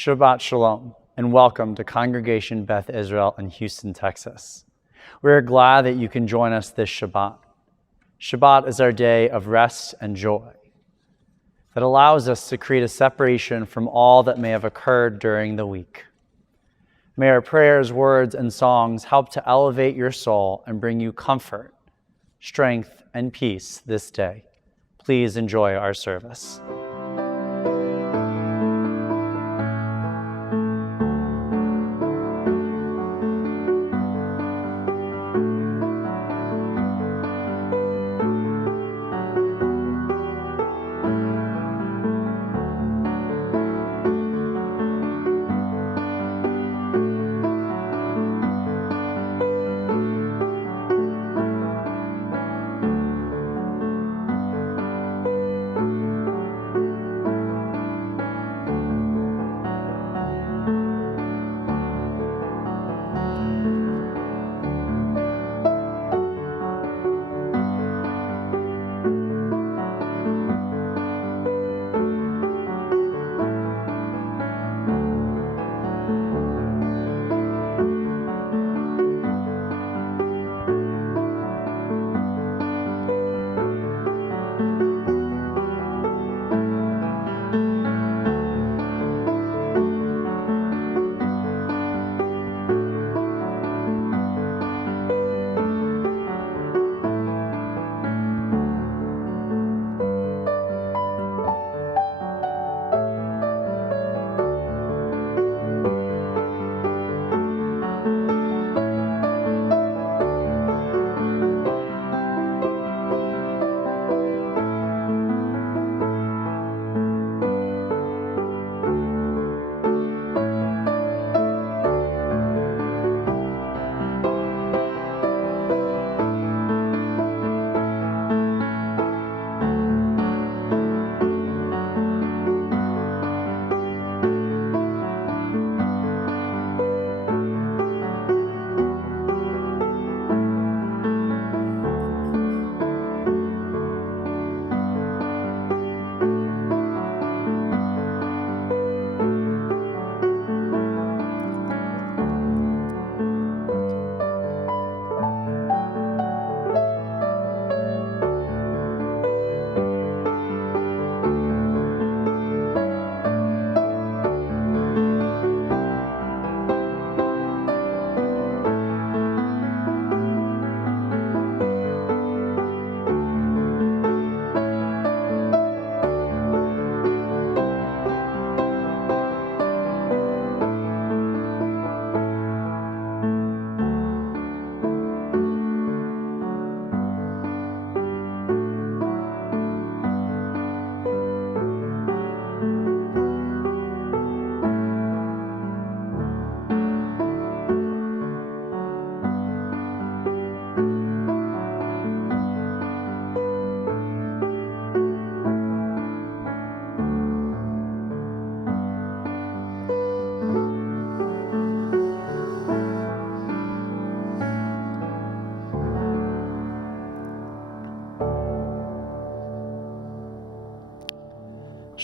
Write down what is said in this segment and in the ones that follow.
Shabbat Shalom, and welcome to Congregation Beth Israel in Houston, Texas. We're glad that you can join us this Shabbat. Shabbat is our day of rest and joy that allows us to create a separation from all that may have occurred during the week. May our prayers, words, and songs help to elevate your soul and bring you comfort, strength, and peace this day. Please enjoy our service.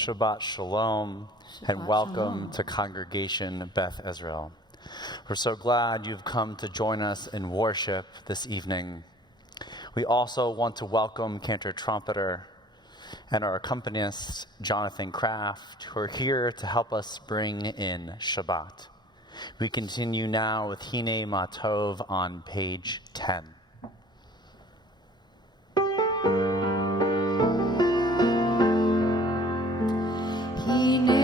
Shabbat Shalom, and welcome to Congregation Beth Israel. We're so glad you've come to join us in worship this evening. We also want to welcome cantor trumpeter and our accompanist, Jonathan Kraft, who are here to help us bring in Shabbat. We continue now with Hine Matov on page 10. Hine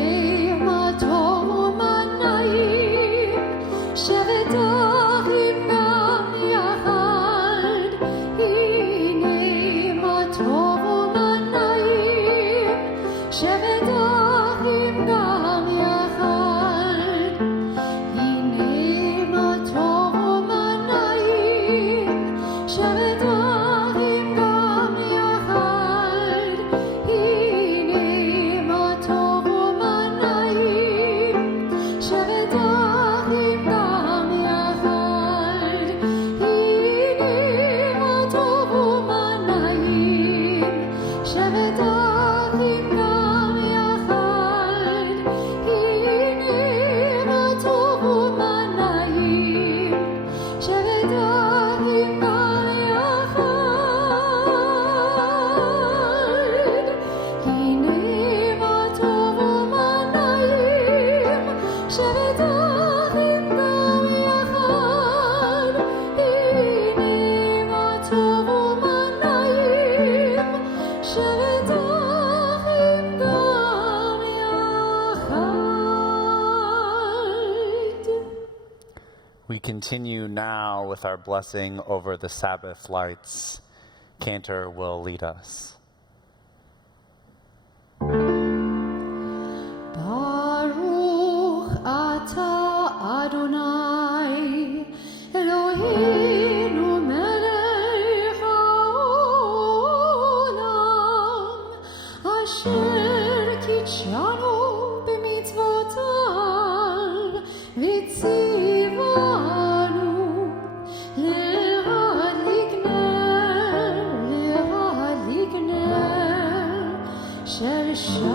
We continue now with our blessing over the Sabbath lights. Cantor will lead us. Baruch atah Adonai Eloheinu melech haolam asher kitshanu b'mitzvotav v'tzivanu להדליק נר של Shabbat.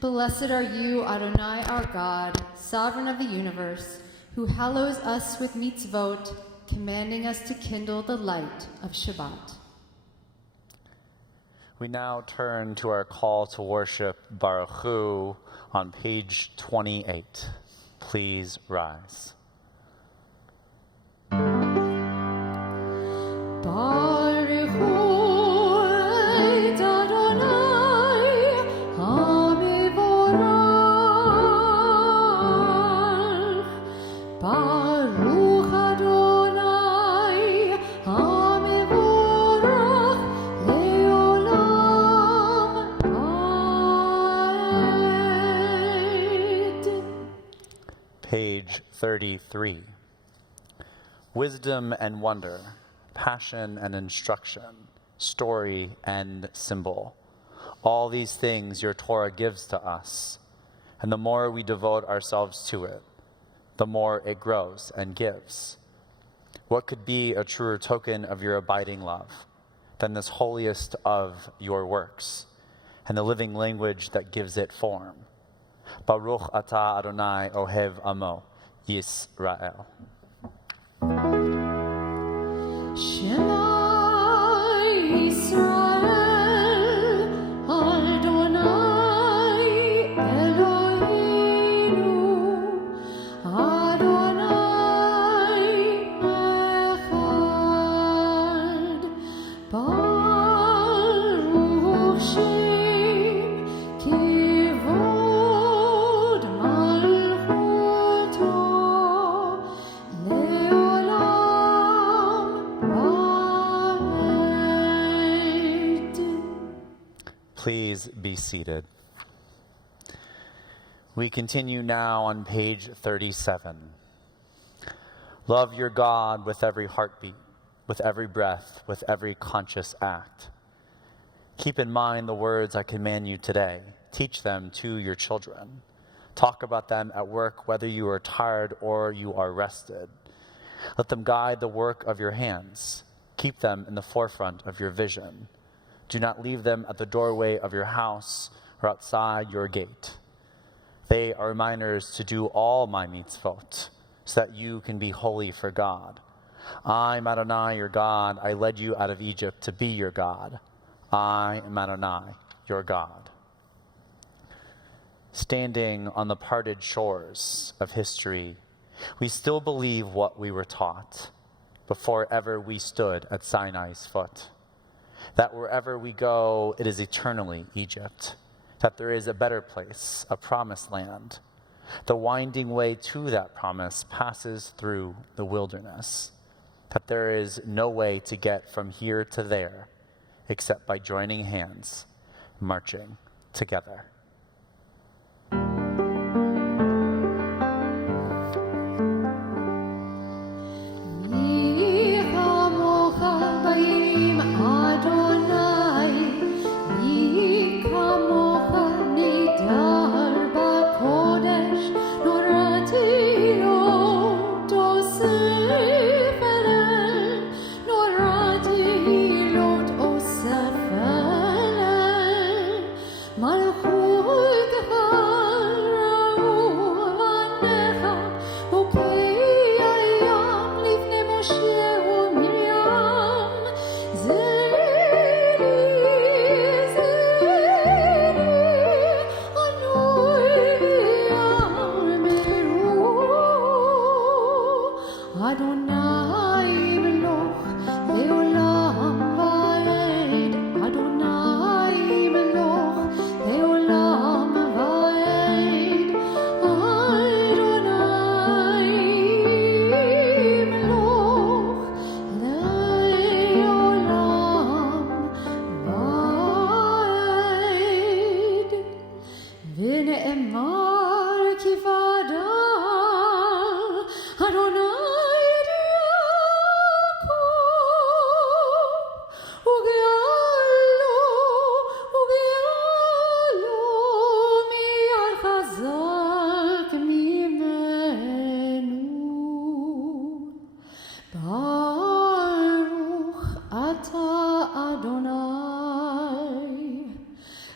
Blessed are you, Adonai, our God, sovereign of the universe, who hallows us with mitzvot, commanding us to kindle the light of Shabbat. We now turn to our call to worship Baruch on page 28. Please rise. Baruch et Adonai HaMevorach. Baruch Adonai HaMevorach leolam ad. Page 33. Wisdom and wonder, passion and instruction, story and symbol. All these things your Torah gives to us, and the more we devote ourselves to it, the more it grows and gives. What could be a truer token of your abiding love than this holiest of your works, and the living language that gives it form? Baruch atah Adonai ohev amo, Yisrael. Shema Yisrael, Adonai Eloheinu, Adonai Echad. Baruch Shem Kivod Malchuto Leolam Ad. Please be seated. We continue now on page 37. Love your God with every heartbeat, with every breath, with every conscious act. Keep in mind the words I command you today. Teach them to your children. Talk about them at work, whether you are tired or you are rested. Let them guide the work of your hands. Keep them in the forefront of your vision. Do not leave them at the doorway of your house or outside your gate. They are reminders to do all my mitzvot, so that you can be holy for God. I'm Adonai, your God. I led you out of Egypt to be your God. I am Adonai, your God. Standing on the parted shores of history, we still believe what we were taught before ever we stood at Sinai's foot. That wherever we go, it is eternally Egypt. That there is a better place, a promised land. The winding way to that promise passes through the wilderness. That there is no way to get from here to there except by joining hands, marching together. Malchut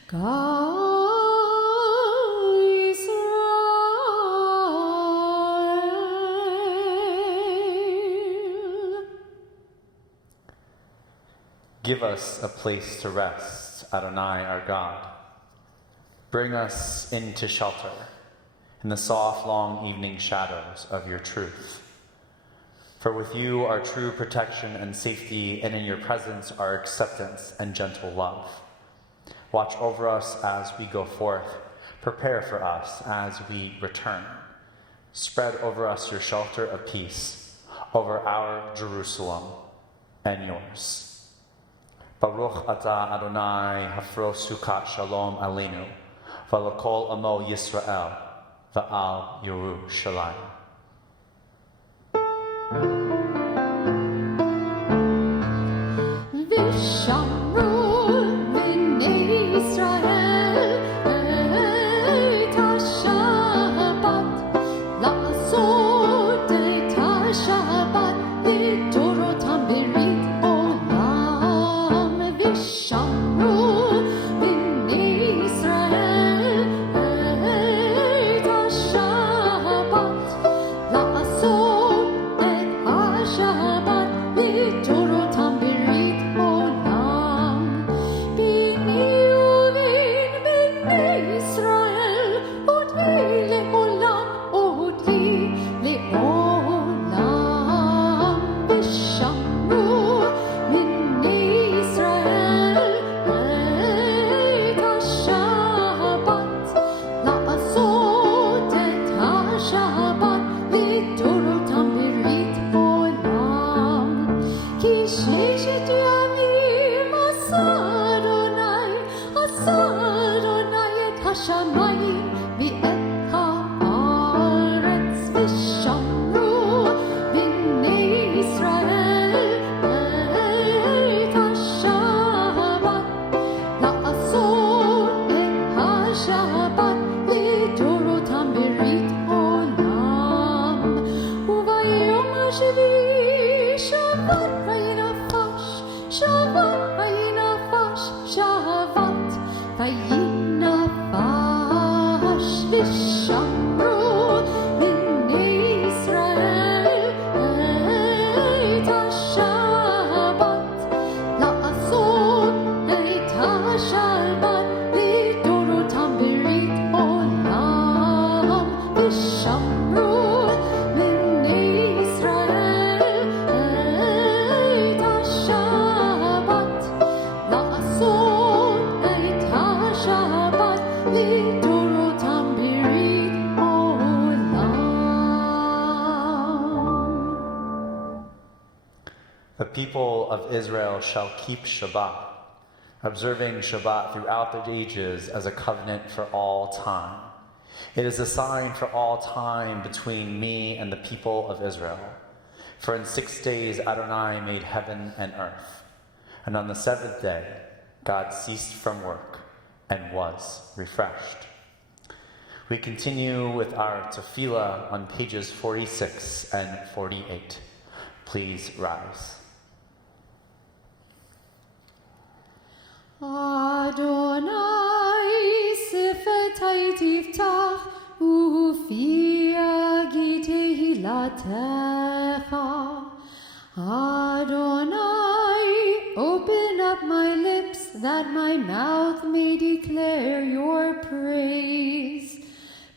Give us a place to rest, Adonai our God. Bring us into shelter in the soft, long evening shadows of your truth. For with you are true protection and safety, and in your presence are acceptance and gentle love. Watch over us as we go forth. Prepare for us as we return. Spread over us your shelter of peace, over our Jerusalem and yours. Baruch atah Adonai hafros sukat shalom alinu, v'lakol amo Yisrael, v'al Yerushalayim. The people of Israel shall keep Shabbat, observing Shabbat throughout the ages as a covenant for all time. It is a sign for all time between me and the people of Israel. For in 6 days Adonai made heaven and earth, and on the seventh day God ceased from work and was refreshed. We continue with our tefillah on pages 46 and 48. Please rise. Adonai sifetai tiftach ufi agi tehilatecha. Adonai, open up my lips that my mouth may declare your praise.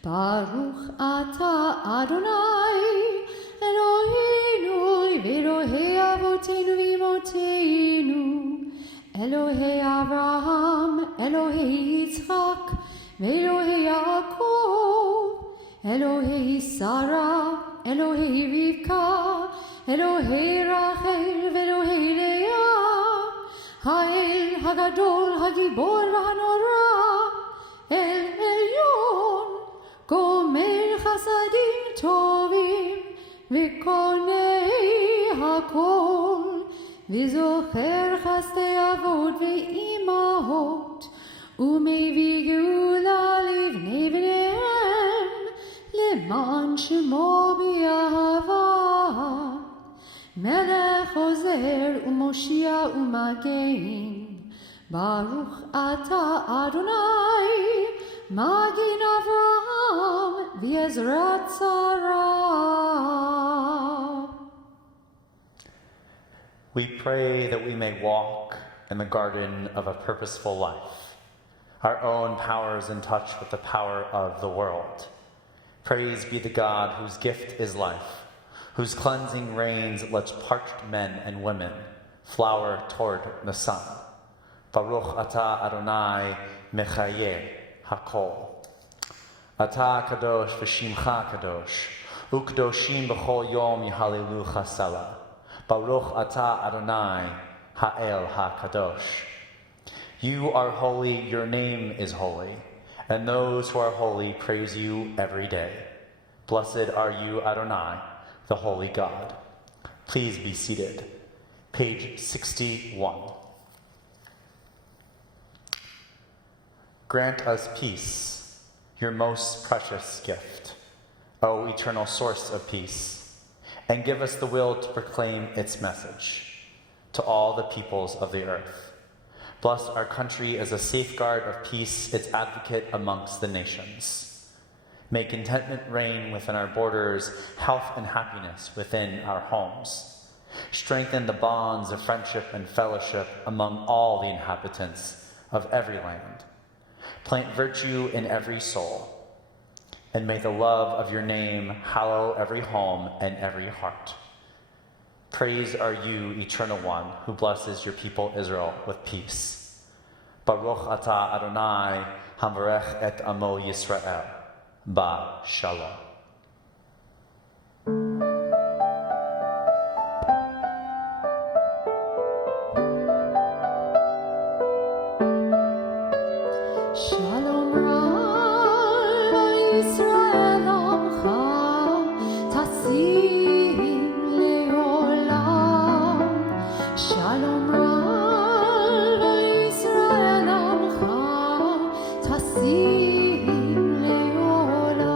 Baruch atah Adonai, Eloheinu v'Elohei avotenu v'imotenu. Elohei Abraham, Elohei Yitzchak, Elohei Yaakov, Elohei Sarah, Elohei Rivka, Elohei Rachel, Elohei Leah, Ha'el Hagadol, Hagibor, Hanora, El Elyon, Gomer Chasadim Tovim, V'konei Hakol. וזוכר חסדי אבות ואימהות, ומביא גאולה לבני בניהם, למען שמו באהבה. מלך עוזר ומושיע ומגן, Baruch ata Adonai, Magin Avraham, v'Ezrat Sarah. We pray that we may walk in the garden of a purposeful life. Our own power is in touch with the power of the world. Praise be the God whose gift is life, whose cleansing rains lets parched men and women flower toward the sun. Baruch ata Adonai mechaye hakol. Ata kadosh v'shimcha kadosh, u'kadoshim b'chol yom yihallelu chasela. Baruch ata Adonai ha'el ha'kadosh. You are holy, your name is holy, and those who are holy praise you every day. Blessed are you, Adonai, the holy God. Please be seated. Page 61. Grant us peace, your most precious gift, O eternal source of peace, and give us the will to proclaim its message to all the peoples of the earth. Bless our country as a safeguard of peace, its advocate amongst the nations. May contentment reign within our borders, health and happiness within our homes. Strengthen the bonds of friendship and fellowship among all the inhabitants of every land. Plant virtue in every soul, and may the love of your name hallow every home and every heart. Praise are you, Eternal One, who blesses your people Israel with peace. Baruch ata Adonai, hamarech et amo Yisrael. Ba Shalom. Shalom Ra Yisrael Amcha, Tasim Leolam. Shalom Ra Yisrael Amcha, Tasim Leolam.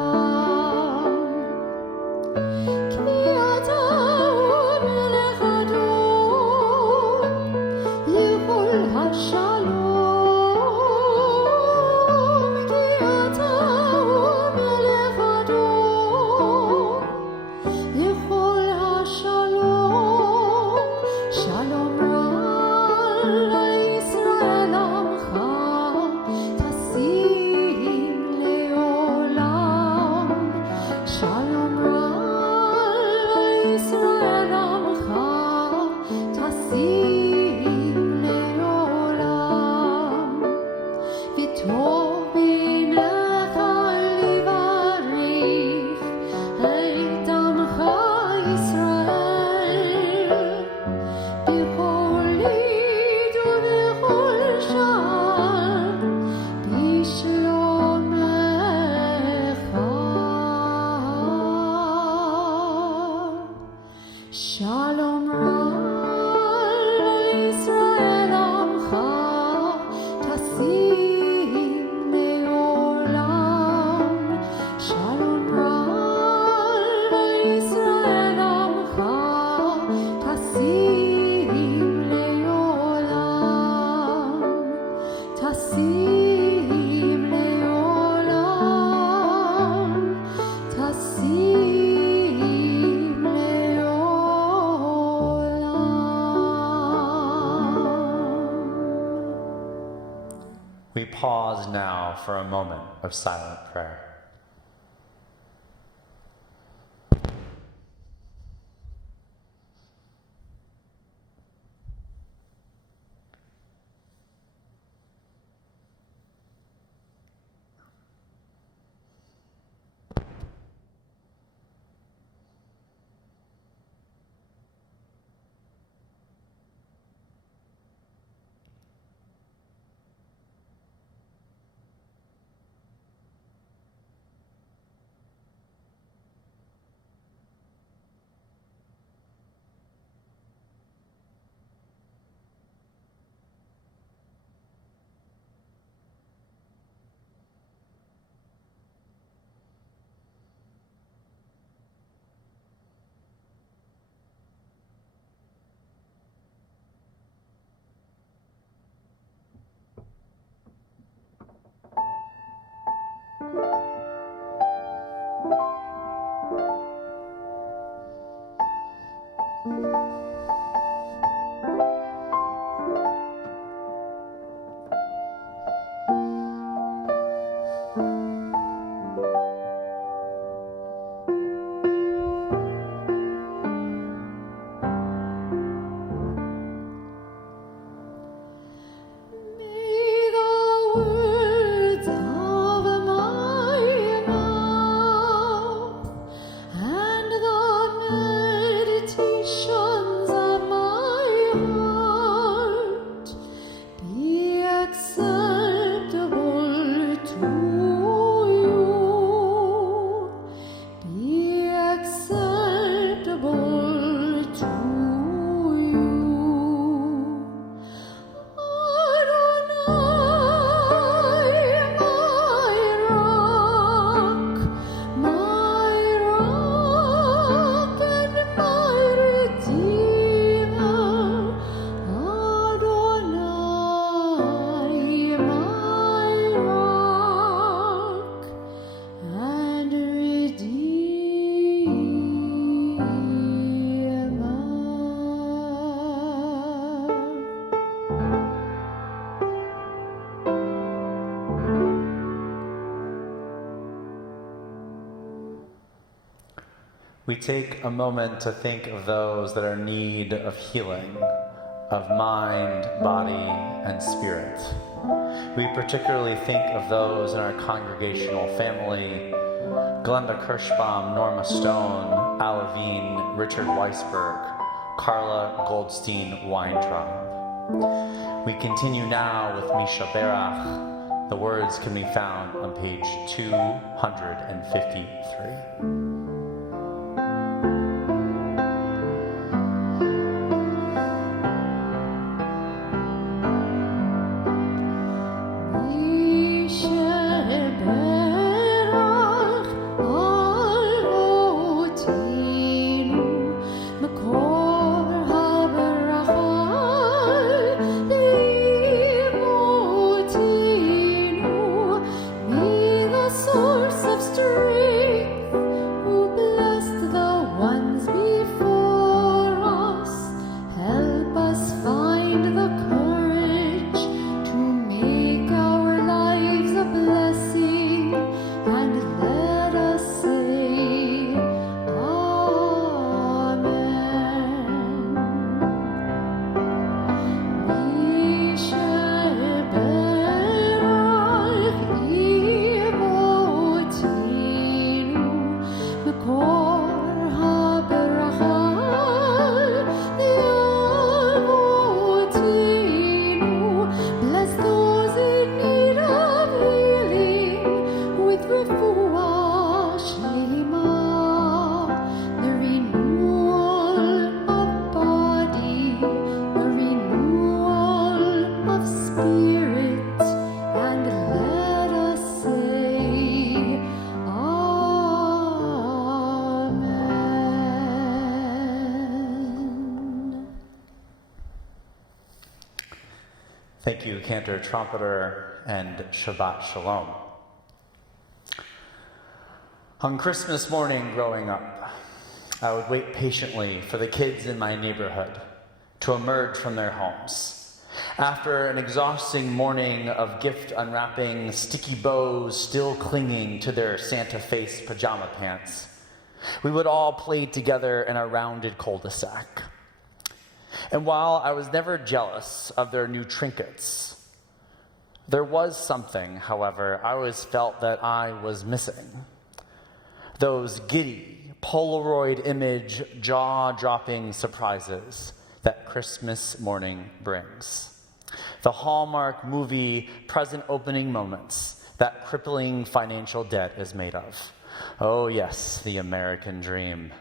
Ki ata melech Adon, Lichol HaShalom. Shalom Ra Yisrael Amcha, Tasim Leolam. Shalom Ra Yisrael Amcha, Tasim Leolam. Tasim Leolam. Tasim. We pause now for a moment of silent prayer. acceptable to you. Be acceptable to you. We take a moment to think of those that are in need of healing, of mind, body, and spirit. We particularly think of those in our congregational family: Glenda Kirschbaum, Norma Stone, Alavine, Richard Weisberg, Carla Goldstein Weintraub. We continue now with Misha Berach. The words can be found on page 253. Thank you, cantor, trumpeter, and Shabbat Shalom. On Christmas morning growing up, I would wait patiently for the kids in my neighborhood to emerge from their homes. After an exhausting morning of gift unwrapping, sticky bows still clinging to their Santa-faced pajama pants, we would all play together in a rounded cul-de-sac. And while I was never jealous of their new trinkets, there was something, however, I always felt that I was missing. Those giddy, Polaroid image, jaw-dropping surprises that Christmas morning brings. The Hallmark movie present opening moments that crippling financial debt is made of. Oh yes, the American dream.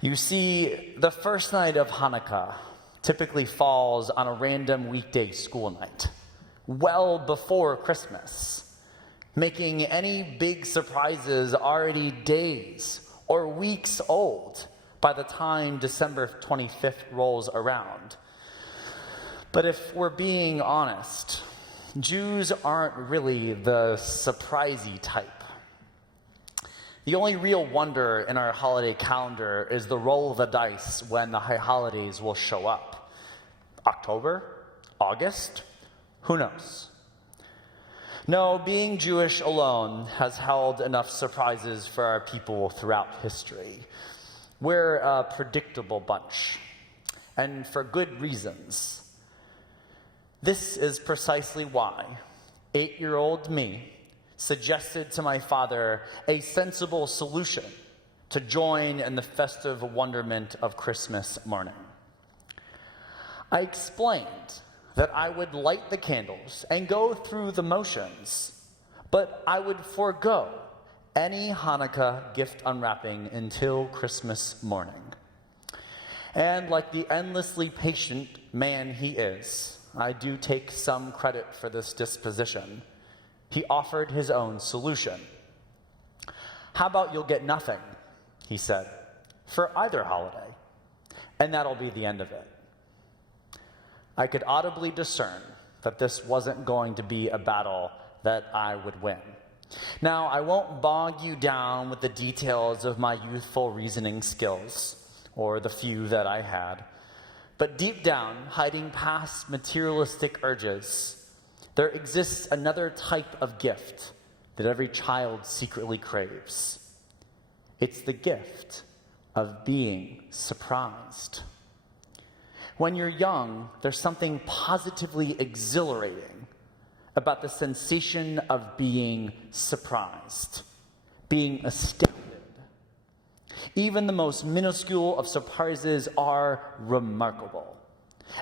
You see, the first night of Hanukkah typically falls on a random weekday school night, well before Christmas, making any big surprises already days or weeks old by the time December 25th rolls around. But if we're being honest, Jews aren't really the surprisey type. The only real wonder in our holiday calendar is the roll of the dice when the high holidays will show up. October? August? Who knows? No, being Jewish alone has held enough surprises for our people throughout history. We're a predictable bunch, and for good reasons. This is precisely why 8-year-old me suggested to my father a sensible solution to join in the festive wonderment of Christmas morning. I explained that I would light the candles and go through the motions, but I would forego any Hanukkah gift unwrapping until Christmas morning. And like the endlessly patient man he is, I do take some credit for this disposition. He offered his own solution. "How about you'll get nothing," he said, "for either holiday, and that'll be the end of it." I could audibly discern that this wasn't going to be a battle that I would win. Now, I won't bog you down with the details of my youthful reasoning skills, or the few that I had, but deep down, hiding past materialistic urges, there exists another type of gift that every child secretly craves. It's the gift of being surprised. When you're young, there's something positively exhilarating about the sensation of being surprised, being astounded. Even the most minuscule of surprises are remarkable.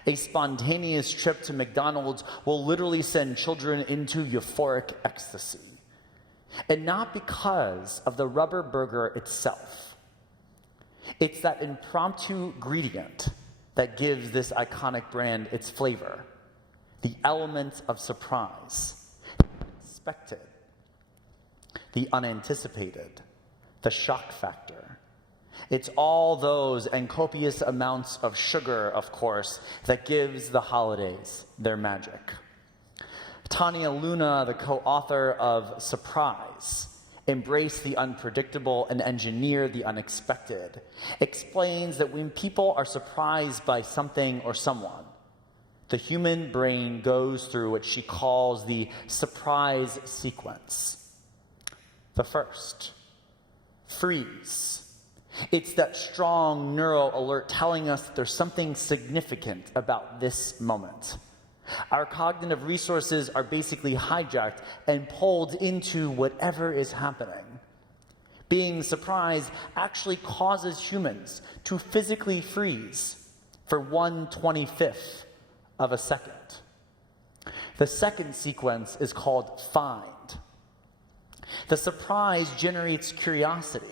A spontaneous trip to McDonald's will literally send children into euphoric ecstasy. And not because of the rubber burger itself. It's that impromptu ingredient that gives this iconic brand its flavor. The element of surprise, the unexpected, the unanticipated, the shock factor. It's all those and copious amounts of sugar, of course, that gives the holidays their magic. Tanya Luna, the co-author of Surprise, Embrace the Unpredictable and Engineer the Unexpected, explains that when people are surprised by something or someone, the human brain goes through what she calls the surprise sequence. The first, freeze. It's that strong neural alert telling us that there's something significant about this moment. Our cognitive resources are basically hijacked and pulled into whatever is happening. Being surprised actually causes humans to physically freeze for 1/25th of a second. The second sequence is called find. The surprise generates curiosity.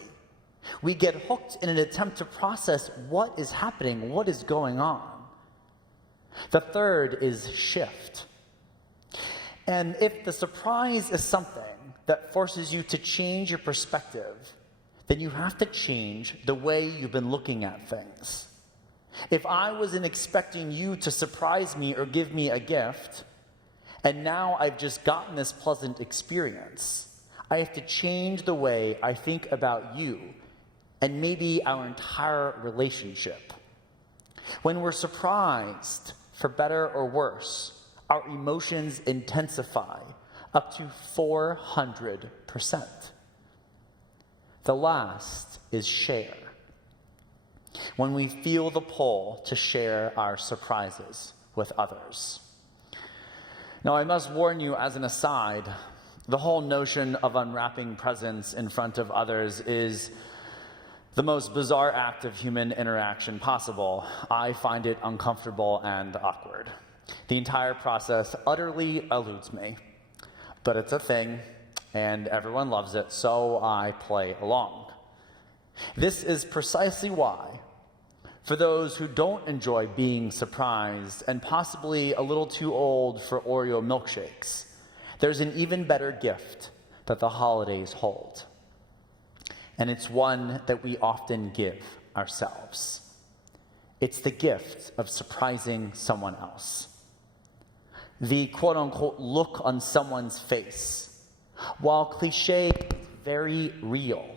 We get hooked in an attempt to process what is happening, what is going on. The third is shift. And if the surprise is something that forces you to change your perspective, then you have to change the way you've been looking at things. If I wasn't expecting you to surprise me or give me a gift, and now I've just gotten this pleasant experience, I have to change the way I think about you and maybe our entire relationship. When we're surprised, for better or worse, our emotions intensify up to 400%. The last is share. When we feel the pull to share our surprises with others. Now, I must warn you as an aside, the whole notion of unwrapping presents in front of others is the most bizarre act of human interaction possible. I find it uncomfortable and awkward. The entire process utterly eludes me. But it's a thing, and everyone loves it, so I play along. This is precisely why, for those who don't enjoy being surprised and possibly a little too old for Oreo milkshakes, there's an even better gift that the holidays hold. And it's one that we often give ourselves. It's the gift of surprising someone else. The quote-unquote look on someone's face. While cliché, it's very real.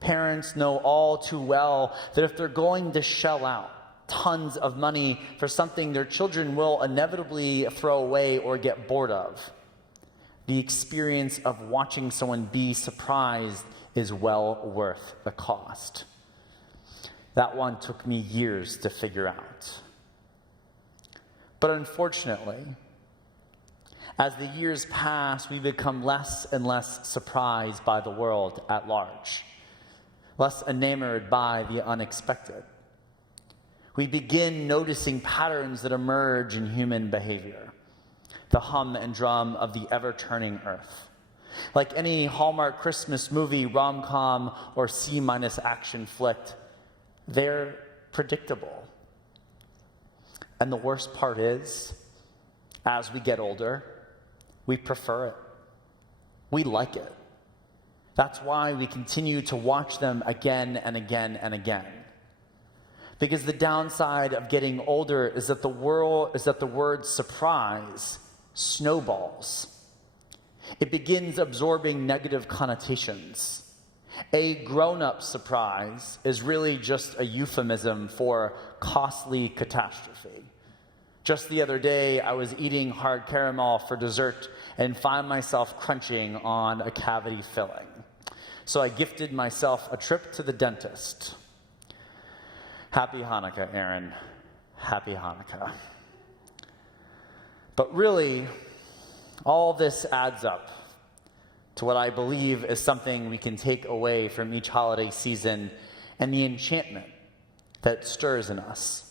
Parents know all too well that if they're going to shell out tons of money for something their children will inevitably throw away or get bored of, the experience of watching someone be surprised is well worth the cost. That one took me years to figure out. But unfortunately, as the years pass, we become less and less surprised by the world at large, less enamored by the unexpected. we begin noticing patterns that emerge in human behavior, the hum and drum of the ever-turning earth. Like any Hallmark Christmas movie, rom-com, or C- action flick, they're predictable. And the worst part is, as we get older, we prefer it. We like it. That's why we continue to watch them again and again and again. Because the downside of getting older is that the word surprise snowballs. It begins absorbing negative connotations. A grown-up surprise is really just a euphemism for costly catastrophe. Just the other day, I was eating hard caramel for dessert and found myself crunching on a cavity filling. So I gifted myself a trip to the dentist. Happy Hanukkah, Aaron. Happy Hanukkah. But really, all this adds up to what I believe is something we can take away from each holiday season and the enchantment that it stirs in us.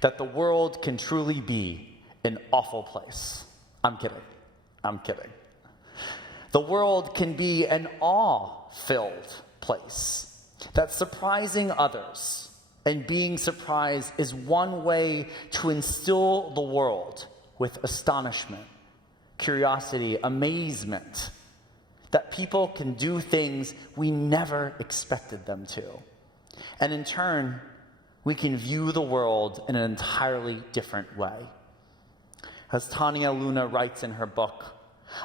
That the world can truly be an awful place. I'm kidding. The world can be an awe-filled place. That surprising others and being surprised is one way to instill the world with astonishment, curiosity, amazement, that people can do things we never expected them to. And in turn, we can view the world in an entirely different way. As Tanya Luna writes in her book,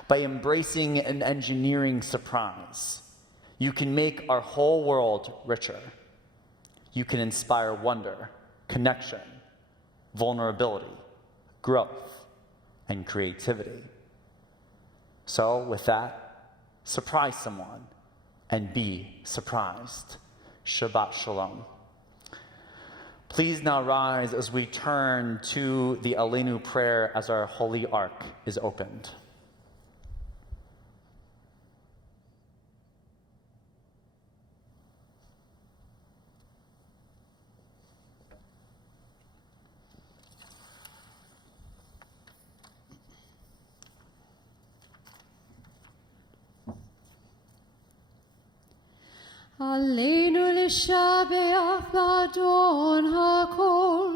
by embracing and engineering surprise, you can make our whole world richer. You can inspire wonder, connection, vulnerability, growth, and creativity. So with that, surprise someone and be surprised. Shabbat Shalom. Please now rise as we turn to the Alinu Prayer as our Holy Ark is opened. עלינו לשבח באדון הכל,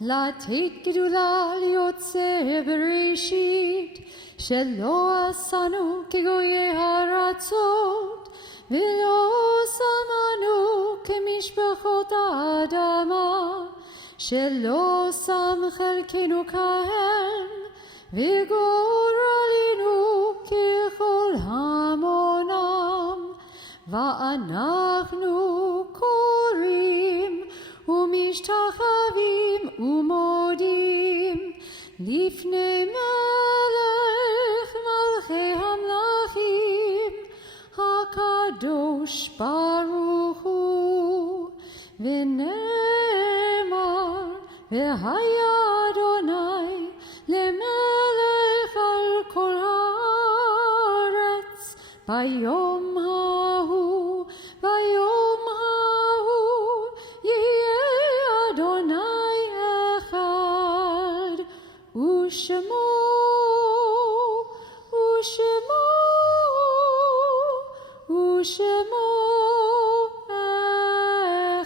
לתת גדולה ליוצא בראשית, שלא עשנו כגויי הארצות, ולא שמנו כמשפחות האדמה, שלא שם חלקנו כהם, וגורלנו ככל המונם. ואנחנו קוראים ומשתחווים ומודים לפני מלך מלכי המלכים הקדוש ברוך הוא, ונאמר והיה אדוני למלך על כל הארץ ביום ביום ההוא יהיה אדוני אחד, ושמו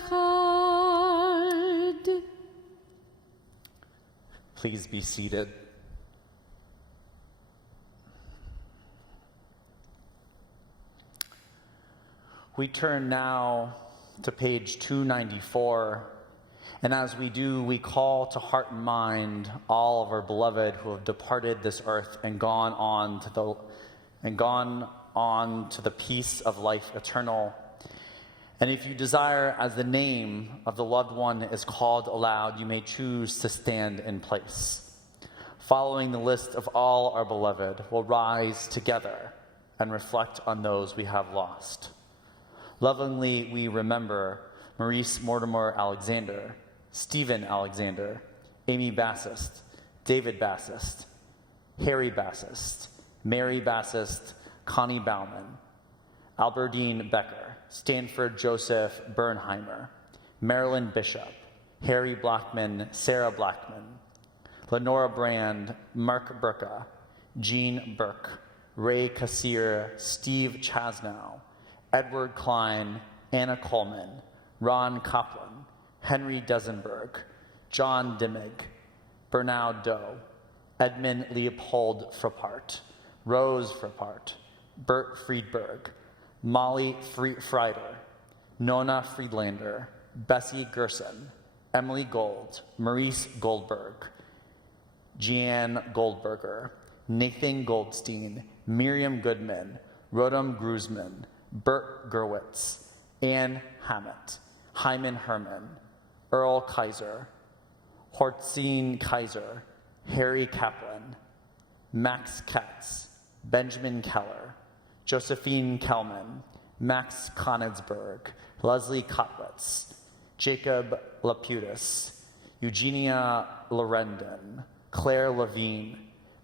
אחד. Please be seated. We turn now to page 294, and as we do, we call to heart and mind all of our beloved who have departed this earth and gone on to the peace of life eternal. And if you desire, as the name of the loved one is called aloud, you may choose to stand in place. Following the list of all our beloved, we'll rise together and reflect on those we have lost. Lovingly, we remember Maurice Mortimer Alexander, Stephen Alexander, Amy Bassist, David Bassist, Harry Bassist, Mary Bassist, Connie Bauman, Albertine Becker, Stanford Joseph Bernheimer, Marilyn Bishop, Harry Blackman, Sarah Blackman, Lenora Brand, Mark Burka, Jean Burke, Ray Kassir, Steve Chasnow, Edward Klein, Anna Coleman, Ron Kaplan, Henry Desenberg, John Dimmig, Bernard Doe, Edmund Leopold Frappart, Rose Frappart, Bert Friedberg, Molly Frieder, Nona Friedlander, Bessie Gerson, Emily Gold, Maurice Goldberg, Jeanne Goldberger, Nathan Goldstein, Miriam Goodman, Rodham Gruzman, Bert Gerwitz, Ann Hammett, Hyman Herman, Earl Kaiser, Hortzine Kaiser, Harry Kaplan, Max Katz, Benjamin Keller, Josephine Kelman, Max Konigsberg, Leslie Kotwitz, Jacob Laputis, Eugenia Lorendon, Claire Levine,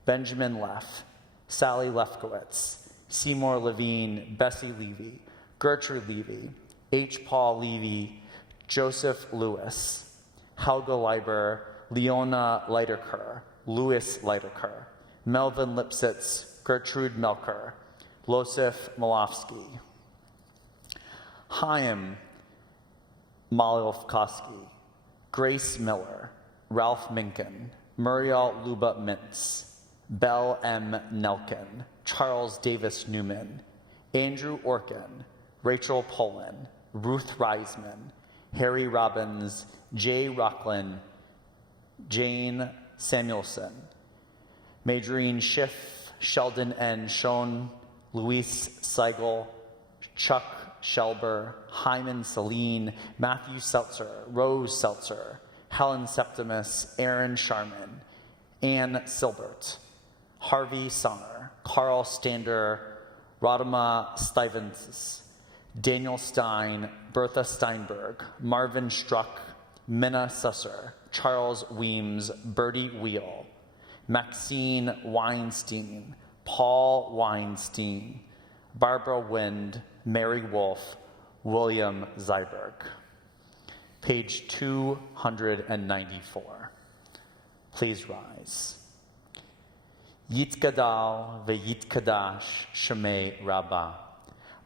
Benjamin Leff, Sally Lefkowitz, Seymour Levine, Bessie Levy, Gertrude Levy, H. Paul Levy, Joseph Lewis, Helga Leiber, Leona Leiderker, Louis Leiderker, Melvin Lipsitz, Gertrude Melker, Losif Malofsky, Chaim Malofkowski, Grace Miller, Ralph Minkin, Muriel Luba Mintz, Belle M. Nelkin, Charles Davis Newman, Andrew Orkin, Rachel Poland, Ruth Reisman, Harry Robbins, Jay Rocklin, Jane Samuelson, Majorine Schiff, Sheldon N. Schoen, Luis Seigel, Chuck Shelber, Hyman Celine, Matthew Seltzer, Rose Seltzer, Helen Septimus, Aaron Sharman, Ann Silbert, Harvey Sonner, Carl Stander, Radama Stuyvesant, Daniel Stein, Bertha Steinberg, Marvin Struck, Minna Susser, Charles Weems, Bertie Wheel, Maxine Weinstein, Paul Weinstein, Barbara Wind, Mary Wolfe, William Zyberg. Page 294. Please rise. Yitgadal ve'yitkadash shemei Rabbah.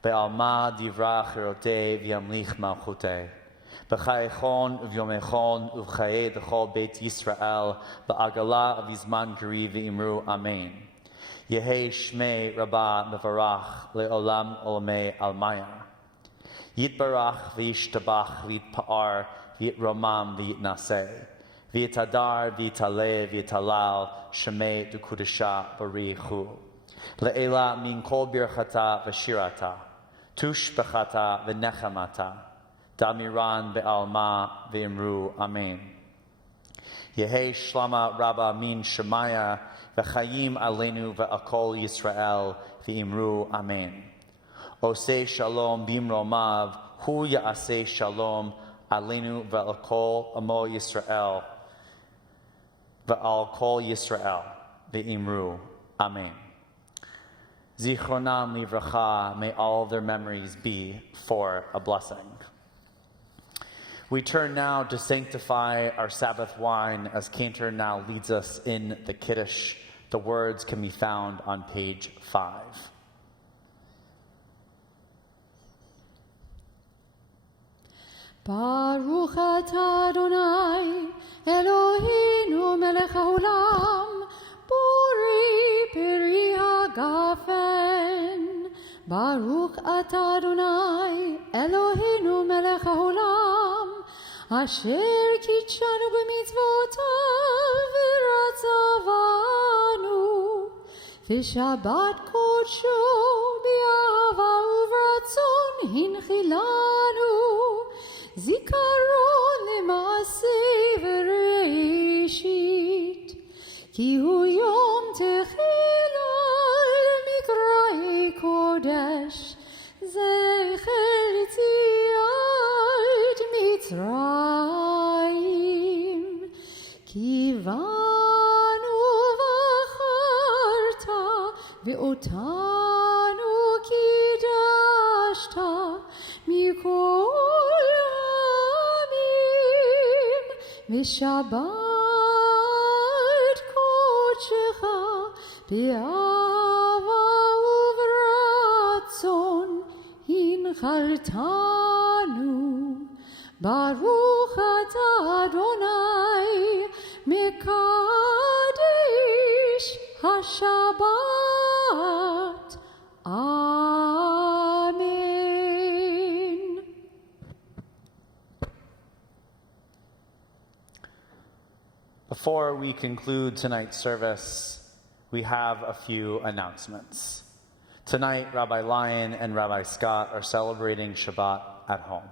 Be'alma divra chirote v'yamlich malchute. B'chayechon v'yomechon uv'chaye d'chol Beit Yisrael ba'agala v'izman kari v'imru Amen. Yehei shmei Rabbah mevarach le'olam olamei almaya. Yitbarach v'yishtabach v'yitpa'ar v'yitromam v'yitnaseh. V'yitadar v'yitaleh v'yitalal shemei d'kudesha barichu. Le'ela min kol birchata v'shirata. Tush b'chata v'nechamata. Damiran be'alma v'imru Amen. Yehei shlama Rabba min shemaya v'chayim alenu v'akol Yisrael v'imru Amen. Oseh shalom bimromav hu ya'aseh shalom alenu v'akol amo Yisrael v'al kol Yisrael v'imru Amen. Zichronam livracha, may all their memories be for a blessing. We turn now to sanctify our Sabbath wine as Cantor now leads us in the Kiddush. The words can be found on page 5. Baruch atah Adonai, Eloheinu melech haolam, Bori peri hagafen. Baruch atah Adonai, Eloheinu melech haolam, Asher kitshanu b'mitzvotav v'ratzavanu, v'shabbat kodsho b'ahava uvratzon hinchilanu, zikaron lema'aseh v'reishit, ki hu yom techila mikra'ei kodesh, zecher tziat Mitzrayim, kivanu v'acharta ve'otanu kidashta mikol hamim ושבת קודשך באהבה וברצון הנחלתנו. ברוך אתה אדוני מקדש השבת. Amen. Before we conclude tonight's service, we have a few announcements. Tonight, Rabbi Lyon and Rabbi Scott are celebrating Shabbat at home.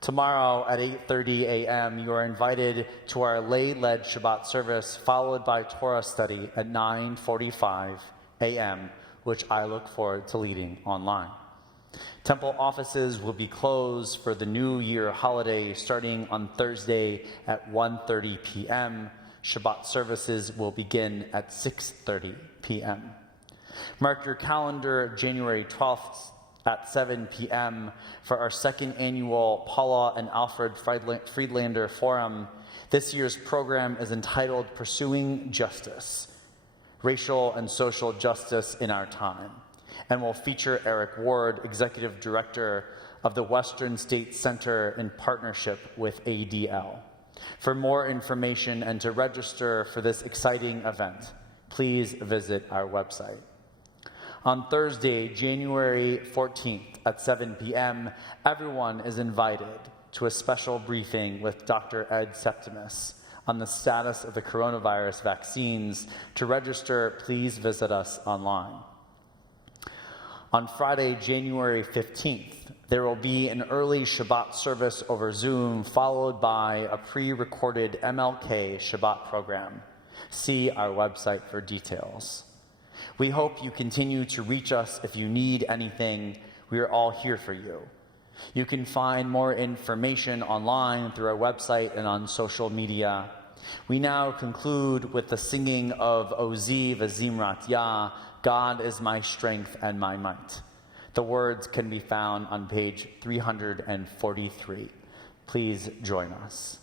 Tomorrow at 8:30 a.m., you are invited to our lay-led Shabbat service, followed by Torah study at 9:45 a.m., which I look forward to leading online. Temple offices will be closed for the New Year holiday starting on Thursday at 1:30 p.m. Shabbat services will begin at 6:30 p.m. Mark your calendar January 12th at 7 p.m. for our second annual Paula and Alfred Friedlander Forum. This year's program is entitled Pursuing Justice, Racial and Social Justice in Our Time, and will feature Eric Ward, Executive Director of the Western State Center in partnership with ADL. For more information and to register for this exciting event, please visit our website. On Thursday, January 14th at 7 p.m., everyone is invited to a special briefing with Dr. Ed Septimus on the status of the coronavirus vaccines. To register, please visit us online. On Friday, January 15th, there will be an early Shabbat service over Zoom, followed by a pre-recorded MLK Shabbat program. See our website for details. We hope you continue to reach us if you need anything. We are all here for you. You can find more information online through our website and on social media. We now conclude with the singing of Ozi v'Zimrat Yah, God is my strength and my might. The words can be found on page 343. Please join us.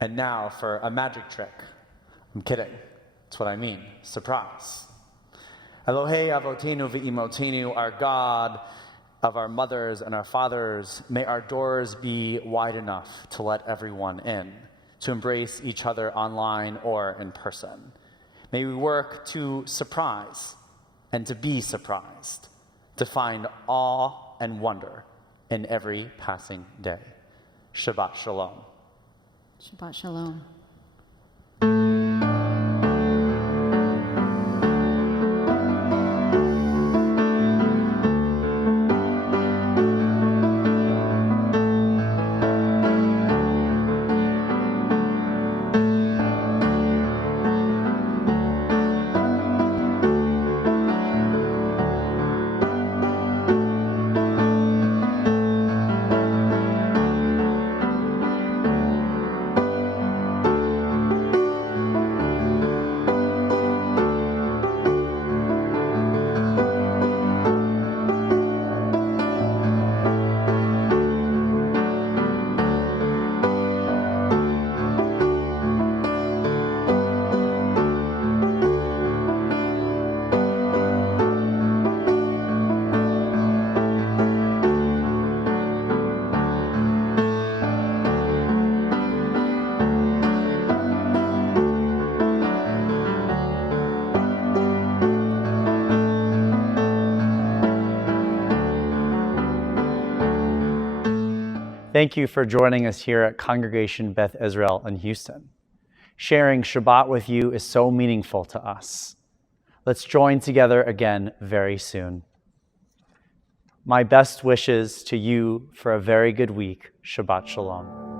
And now for a magic trick. I'm kidding. That's what I mean. Surprise. Elohei Avotenu v'Imotenu, our God of our mothers and our fathers, may our doors be wide enough to let everyone in, to embrace each other online or in person. May we work to surprise and to be surprised, to find awe and wonder in every passing day. Shabbat Shalom. Shabbat Shalom. Thank you for joining us here at Congregation Beth Israel in Houston. Sharing Shabbat with you is so meaningful to us. Let's join together again very soon. My best wishes to you for a very good week. Shabbat Shalom.